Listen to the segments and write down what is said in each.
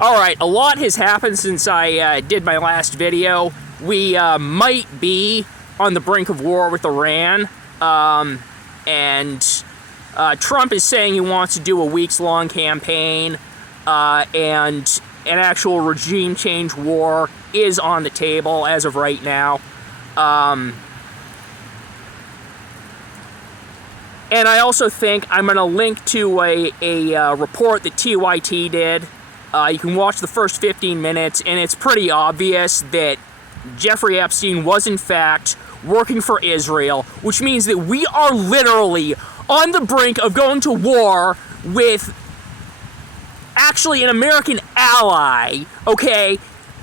Alright, a lot has happened since I did my last video. We might be on the brink of war with Iran, and Trump is saying he wants to do a weeks-long campaign, and an actual regime change war is on the table as of right now. And I also think I'm going to link to a report that TYT did. You can watch the first 15 minutes, and it's pretty obvious that Jeffrey Epstein was, in fact, working for Israel, which means that we are literally on the brink of going to war with actually an American ally, okay?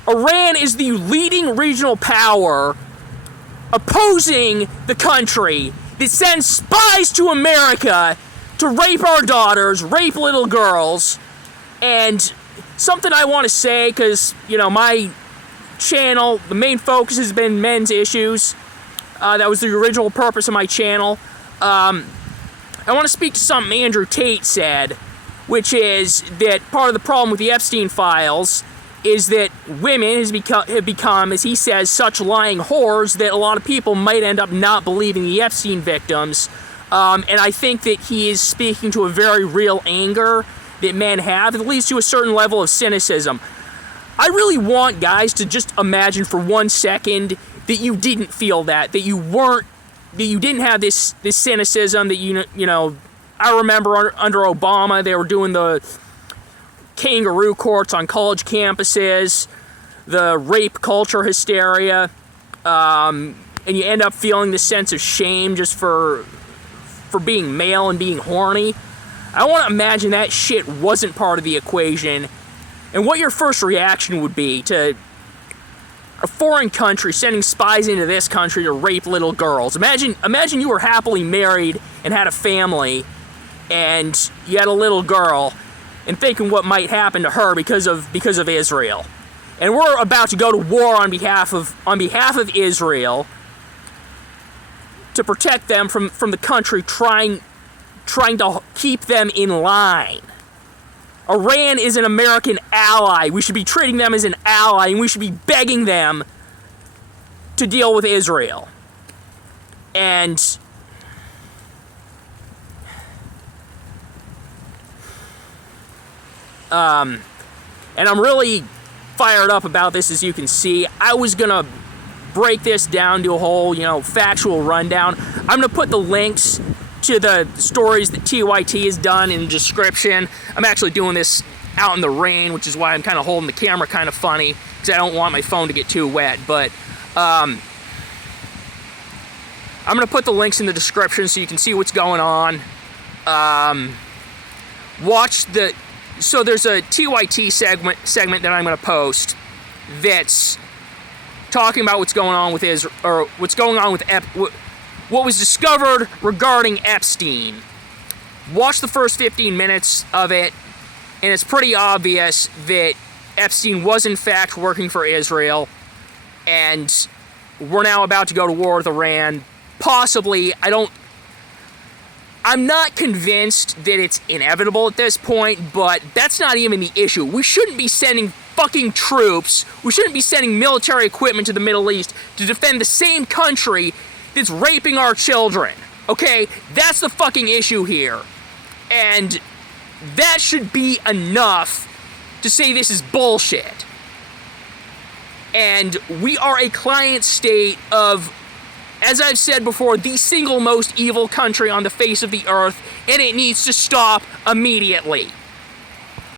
Iran is the leading regional power opposing the country that sends spies to America to rape our daughters, rape little girls, and something I want to say, because, you know, my channel, the main focus has been men's issues. That was the original purpose of my channel. I want to speak to something Andrew Tate said, which is that part of the problem with the Epstein files is that women have become, as he says, such lying whores that a lot of people might end up not believing the Epstein victims. And I think that he is speaking to a very real anger that men have. It leads to a certain level of cynicism. I really want guys to just imagine for 1 second that you didn't feel that you didn't have this cynicism, that you know. I remember under Obama they were doing the kangaroo courts on college campuses, the rape culture hysteria, and you end up feeling this sense of shame just for being male and being horny. I want to imagine that shit wasn't part of the equation, and what your first reaction would be to a foreign country sending spies into this country to rape little girls. Imagine you were happily married and had a family, and you had a little girl, and thinking what might happen to her because of Israel. And we're about to go to war on behalf of Israel to protect them from the country trying to keep them in line. Iran is an American ally. We should be treating them as an ally, and we should be begging them to deal with Israel. And I'm really fired up about this, as you can see. I was gonna break this down to a whole, factual rundown. I'm gonna put the links to the stories that TYT has done in the description. I'm actually doing this out in the rain, which is why I'm kind of holding the camera kind of funny, because I don't want my phone to get too wet. But I'm gonna put the links in the description so you can see what's going on. So there's a TYT segment that I'm going to post that's talking about what's going on with Israel, or what's going on with what was discovered regarding Epstein. Watch the first 15 minutes of it, and it's pretty obvious that Epstein was in fact working for Israel, and we're now about to go to war with Iran. Possibly, I'm not convinced that it's inevitable at this point, but that's not even the issue. We shouldn't be sending fucking troops, we shouldn't be sending military equipment to the Middle East to defend the same country that's raping our children, okay? That's the fucking issue here. And that should be enough to say this is bullshit. And we are a client state of, as I've said before, the single most evil country on the face of the earth, and it needs to stop immediately.